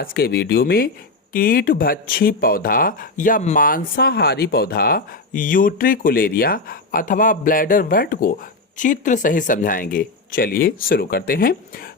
आज के वीडियो में कीट भक्षी पौधा या मांसाहारी पौधा यूट्रिकुलेरिया अथवा ब्लैडर वर्ट को चित्र सहित समझाएंगे। चलिए शुरू करते हैं।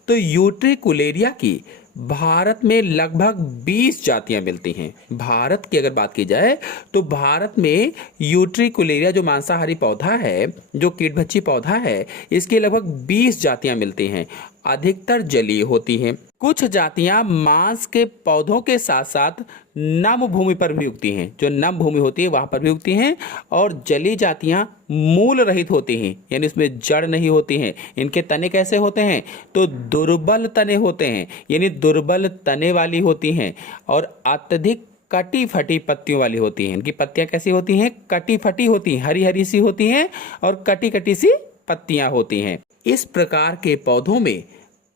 तो यूट्रिकुलेरिया की भारत में लगभग 20 जातियां मिलती हैं। भारत की अगर बात की जाए तो भारत में यूट्रिकुलेरिया जो मांसाहारी पौधा है, जो कीटभक्षी पौधा है, इसकी लगभग 20 जातियां मिलती हैं। अधिकतर जलीय होती हैं। कुछ जातियां मांस के पौधों के साथ साथ नम भूमि पर भी उगती हैं। जो नम भूमि होती है वहां पर भी उगती हैं। और जलीय जातियां मूल रहित होती हैं, यानी इसमें जड़ नहीं होती हैं। इनके तने कैसे होते हैं? तो दुर्बल तने होते हैं, यानी दुर्बल तने वाली होती हैं और अत्यधिक कटी फटी पत्तियों वाली होती हैं। इनकी पत्तियां कैसी होती हैं? कटी फटी होती हैं, हरी हरी सी होती हैं और कटी कटी सी पत्तियां होती हैं। इस प्रकार के पौधों में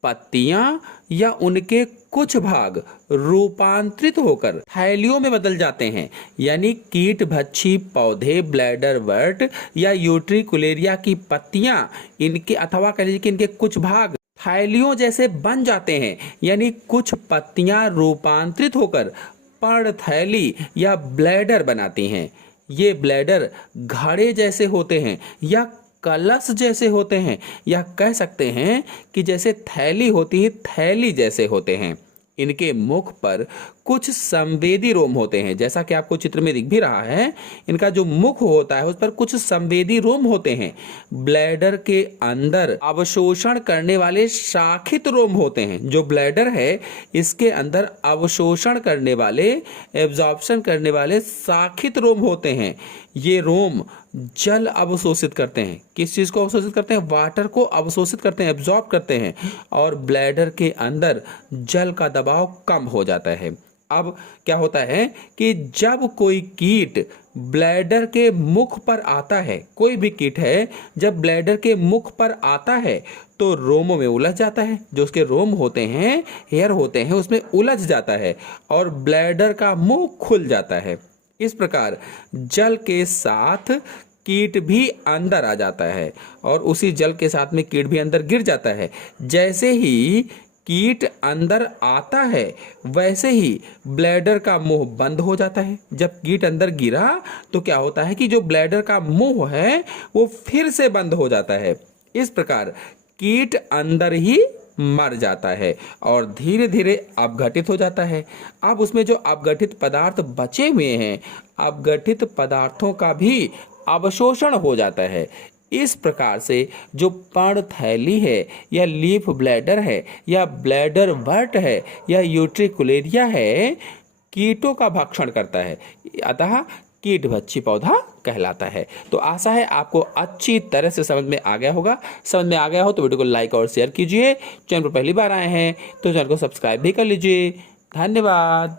पत्तियां या उनके कुछ भाग रूपांतरित होकर थैलियों में बदल जाते हैं, यानी कीट भक्षी पौधे ब्लैडर वर्ट या यूट्रिकुलेरिया की पत्तियां इनके अथवा कह लीजिए कि इनके कुछ भाग थैलियों जैसे बन जाते हैं, यानी कुछ पत्तियां रूपांतरित होकर पर्णथैली या ब्लैडर बनाती हैं। ये ब्लैडर घड़े जैसे होते हैं या कलश जैसे होते हैं, या कह सकते हैं कि जैसे थैली होती है थैली जैसे होते हैं। इनके मुख पर कुछ संवेदी रोम होते हैं, जैसा कि आपको चित्र में दिख भी रहा है। इनका जो मुख होता है उस पर कुछ संवेदी रोम होते हैं। ब्लैडर के अंदर अवशोषण करने वाले शाखित रोम होते हैं। जो ब्लैडर है इसके अंदर अवशोषण करने वाले, एब्जॉर्प्शन करने वाले शाखित रोम होते हैं। ये रोम जल अवशोषित करते हैं। किस चीज को अवशोषित करते हैं? वाटर को अवशोषित करते हैं, एब्जॉर्ब करते हैं। और ब्लैडर के अंदर जल का दबाव कम हो जाता है। अब क्या होता है कि जब कोई कीट ब्लैडर के मुख पर आता है, कोई भी कीट है जब ब्लैडर के मुख पर आता है तो रोमों में उलझ जाता है। जो उसके रोम होते हैं, हेयर होते हैं, उसमें उलझ जाता है और ब्लैडर का मुंह खुल जाता है। इस प्रकार जल के साथ कीट भी अंदर आ जाता है और उसी जल के साथ में कीट भी अंदर गिर जाता है। जैसे ही कीट अंदर आता है वैसे ही ब्लैडर का मुंह बंद हो जाता है। जब कीट अंदर गिरा तो क्या होता है कि जो ब्लैडर का मुंह है वो फिर से बंद हो जाता है। इस प्रकार कीट अंदर ही मर जाता है और धीरे धीरे अपघटित हो जाता है। अब उसमें जो अपघटित पदार्थ बचे हुए हैं, अपघटित पदार्थों का भी अवशोषण हो जाता है। इस प्रकार से जो पर्णथैली है या लीफ ब्लैडर है या ब्लैडर वर्ट है या यूट्रिकुलेरिया है, कीटों का भक्षण करता है, अतः कीट भक्षी पौधा कहलाता है। तो आशा है आपको अच्छी तरह से समझ में आ गया होगा। समझ में आ गया हो तो वीडियो को लाइक और शेयर कीजिए। चैनल पर पहली बार आए हैं तो चैनल को सब्सक्राइब भी कर लीजिए। धन्यवाद।